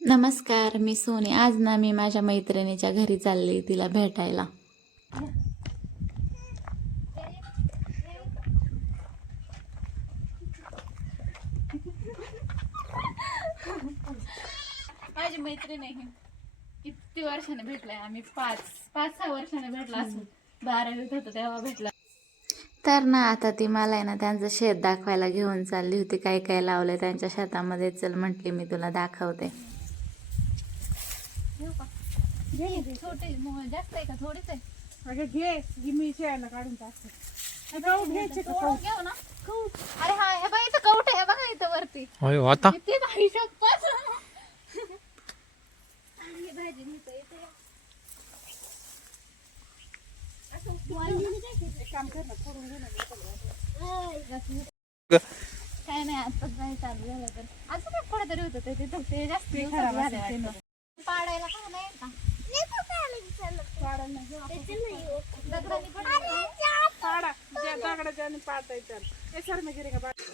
नमस्कार, मी सोनी. आज ना मी माझ्या मैत्रिणीच्या घरी चालली तिला भेटायला. माझी मैत्रीण आहे. किती वर्षाने भेटलाय आम्ही? पाच सहा वर्षाने भेटला असं. 12वीत होतो तेव्हा भेटला. तर ना आता ती मला आहे ना त्यांचं शेत दाखवायला घेऊन चालली होती. काय काय लावलंय त्यांच्या शेतामध्ये. चल म्हटली मी तुला दाखवते. छोटे जास्त आहे का? थोडीच आहे. अगं घे मी शेळाला काढून टाकते. गहू घ्यायचे का? गहू घेऊ ना. अरे हा हे बघा इथं कवठे आहे बघा इथं वरती. आता किती भाई शकतात. आणि भाजी नीट येते. एक काम कर ना, फोडून घे ना. काय नाही आताच नाही चालू झालं तर असं काय थोडं तरी होतं ते तिथं ते जास्त खराब झालं असेल वाटतं. पाडायला का नाही का?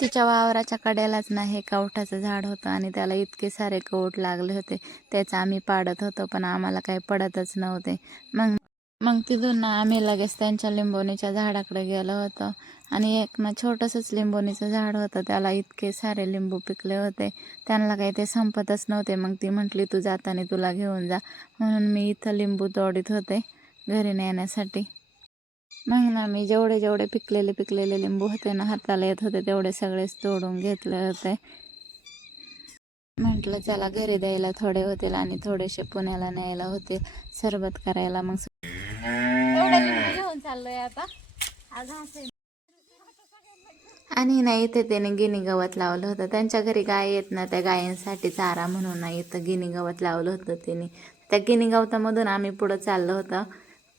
तिच्या वावराच्या कड्यालाच ना हे कवठाचं झाड होतं आणि त्याला इतके सारे कवठ लागले होते. त्याचं आम्ही पाडत होतो पण आम्हाला काही पडतच नव्हते. मग तिथून ना आम्ही लगेच त्यांच्या लिंबोणीच्या झाडाकडे गेलो होतो आणि एक ना छोटंसंच लिंबोणीचं झाड होतं. त्याला इतके सारे लिंबू पिकले होते. त्यांना काही ते संपतच नव्हते. मग ती म्हटली तू जाताना तुला घेऊन जा. म्हणून मी इथं लिंबू तोडीत होते घरी नेण्यासाठी. मग ना मी जेवढे पिकलेले लिंबू होते ना हाताला येत होते तेवढे सगळेच तोडून घेतले होते. म्हटलं चला घरी द्यायला थोडे होतील आणि थोडेसे पुण्याला न्यायला होते सरबत करायला. मग घेऊन चाललोय आता. आणि ना इथे त्याने गिनी गवत लावलं होतं. त्यांच्या घरी गाय येत ना, त्या गायींसाठी चारा म्हणून ना इथं गिनी गवत लावलं होतं त्याने. त्या गिनी गवतामधून आम्ही पुढं चाललो होतं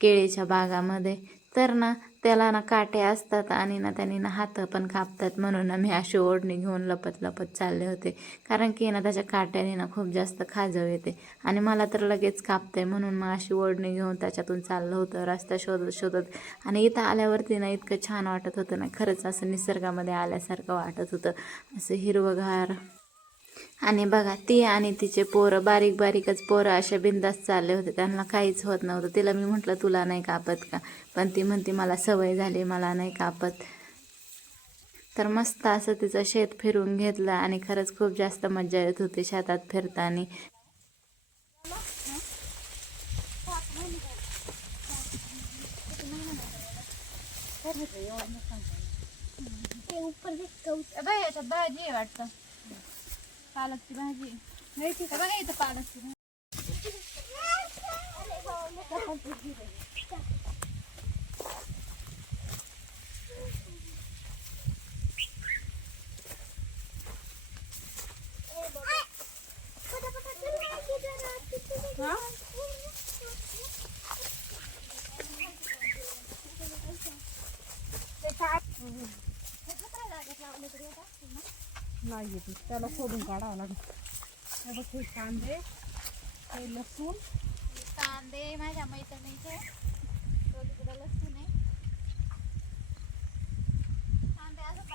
केळीच्या बागामध्ये. तर ना त्याला ना काटे असतात आणि ना त्यांनी ना हात पण कापतात. म्हणून मी अशी ओढणी घेऊन लपत चालले होते. कारण की ना त्याच्या काट्याने ना खूप जास्त खाजव येते आणि मला तर लगेच कापते. म्हणून मग अशी ओढणी घेऊन त्याच्यातून चाललं होतं रस्ता शोधत. आणि इथं आल्यावरती ना इतकं छान वाटत होतं ना, खरंच असं निसर्गामध्ये आल्यासारखं वाटत होतं. असं हिरवंगार. आणि बघा ती आणि तिचे पोरं बारीकच पोरं अशा बिंदास चालले होते. त्यांना काहीच होत नव्हतं. तिला मी म्हटलं तुला नाही कापत का? पण ती म्हणते मला सवय झाली, मला नाही कापत. तर मस्त असं तिचं शेत फिरून घेतलं आणि खरंच खूप जास्त मजा येत होती शेतात फिरताना. याच्यात भाजी आहे वाटतं, पालकची भाजी नाही. बघा इथं पालकची भाजी. नाही येते त्याला सोडून काढावं लागेल. हे कांदे, हे लसूण. कांदे माझ्या मैत्रिणीचे, लसूण आहे. कांदे असं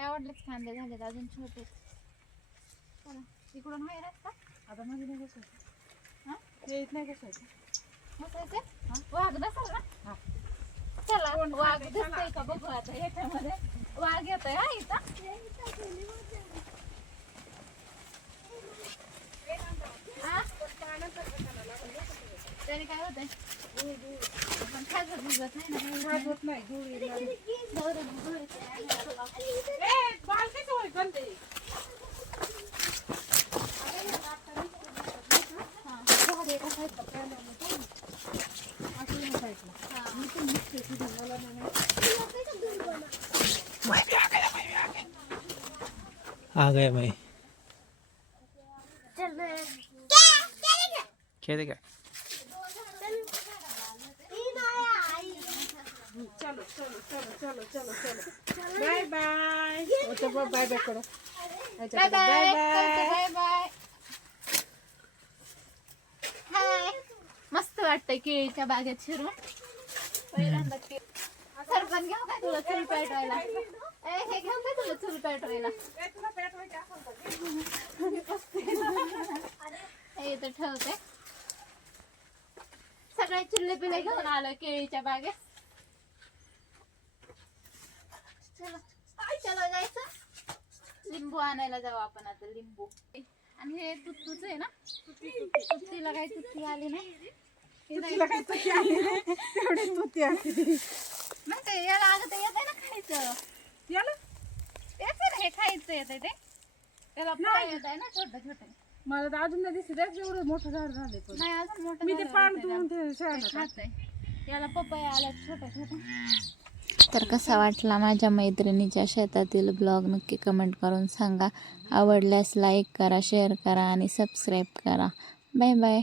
आवडलेच कांदे झालेत अजून छोटे. चला इकडून आहे रस्ता. आता मध्ये नाही बसायचं. ते येत नाही बसायचं. वाघ बसाल ना. चला वाघ दिसतोय का बघू आता. याच्यामध्ये वाघ येतोय हा इथं. त्याने काय होतंय? पण खाजत भिजत नाही आ गए भाई. क्या देखा? चलो चलो चलो चलो चलो चलो बाय बाय बाय बाय करो बाय बाय बाय बाय. हाय. मस्त वाटतंय केळीच्या बागेत शिरून. पहिल्यांदा सरपण घेऊ काय तुला चूल पेटवायला? हे घेऊ काय तुला चूल पेटवायला? हे इथं ठेवते. सगळे चुल्ले पिल्ले घेऊन आलोय केळीच्या बागेत. चलो चलो जायचं. लिंबू आणायला जाऊ आपण आता. लिंबू आणि हे तुत्तूच आहे ना. तुत्तीला काही तुत्ती आली नाही. तेवढी तुती आली. मग ते याला अगं ते येते ना खायचं. याला येते ना, हे खायचं येते ते. त्याला फळं येत आहे ना छोटे छोटे. मला तर अजून नाही दिसत एवढं मोठं झाड झाले पण नाही अजून मोठं मी ते झालं पान नाही तुडून त्याला. ते खातंय. याला पपया आला छोटा छोटा. तर कसा वाटला माझ्या मैत्रिणीच्या शेतातील ब्लॉग नक्की कमेंट करून सांगा. आवडल्यास लाईक करा, शेअर करा आणि सबस्क्राईब करा. Bye bye.